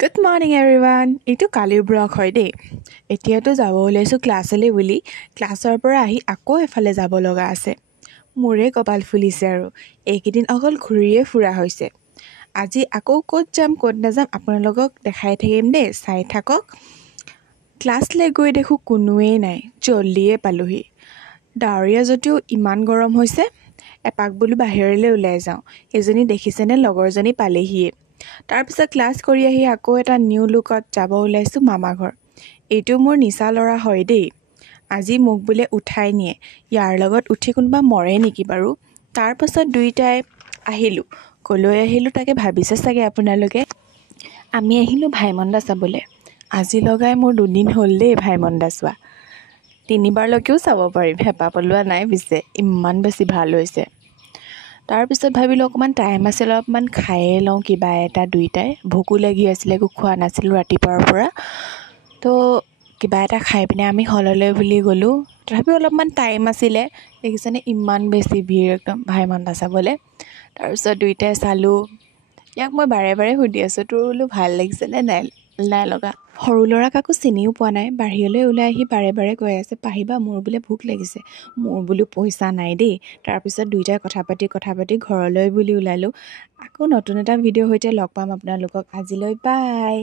Good morning everyone. এইটো কালিৰ blog হয় দেই। এতিয়াতো যাব ওলাইছোঁ ক্লাছলৈ বুলি। ক্লাছৰ পৰা আহি আকৌ এফালে যাব লগা আছে। মোৰে কপাল ফুলিছে আৰু এইকেইদিন অকল ঘূৰিয়ে ফুৰা হৈছে। আজি আকৌ ক'ত যাম ক'ত নাযাম আপোনালোকক দেখাই থাকিম দেই, চাই থাকক। ক্লাছলৈ গৈ দেখোঁ কোনোৱেই নাই, জল্দিয়ে পালোহি। ডাৱৰীয়া যদিও ইমান গৰম হৈছে। এপাক বোলো বাহিৰলৈ ওলাই যাওঁ। এজনী দেখিছেনে, লগৰজনী পালেহিয়ে। তাৰপিছত ক্লাছ কৰি আহি আকৌ এটা নিউ লুকত যাব ওলাইছোঁ মামা ঘৰ। এইটো মোৰ নিচা ল'ৰা হয় দেই। আজি মোক বোলে উঠাই নিয়ে, ইয়াৰ লগত উঠি কোনোবা মৰে নেকি বাৰু। তাৰপাছত দুয়োটাই আহিলোঁ। ক'লৈ আহিলোঁ তাকে ভাবিছে চাগে আপোনালোকে। আমি আহিলোঁ ভাইমন দা চাবলৈ। আজি লগাই মোৰ 2 দিন হ'ল দেই ভাইমন দা চোৱা। 3বাৰলৈকেও চাব পাৰিম, হেঁপাহ পলোৱা নাই পিছে, ইমান বেছি ভাল হৈছে। তাৰপিছত ভাবিলোঁ অকণমান টাইম আছিল, অলপমান খায়ে লওঁ কিবা এটা দুয়োটাই। ভোকো লাগি আছিলে, একো খোৱা নাছিলোঁ ৰাতিপুৱাৰ পৰা। তো কিবা এটা খাই পিনে আমি হললৈ বুলি গ'লোঁ। তথাপিও অলপমান টাইম আছিলে। দেখিছেনে ইমান বেছি ভিৰ একদম ভাইমন দা চাবলৈ। তাৰপিছত দুয়োটাই চালোঁ। ইয়াক মই বাৰে বাৰে সুধি আছোঁ, তোৰ বোলো ভাল লাগিছেনে নাই লগা। সৰু ল'ৰা কাকো চিনিও পোৱা নাই। বাহিৰলৈ ওলাই আহি বাৰে বাৰে কৈ আছে, পাহিবা মোৰ বোলে ভোক লাগিছে। মোৰ বোলো পইচা নাই দেই। তাৰপিছত দুয়োটাই কথা পাতি ঘৰলৈ বুলি ওলালোঁ। আকৌ নতুন এটা ভিডিঅ'ৰ সৈতে লগ পাম আপোনালোকক। আজিলৈ বাই।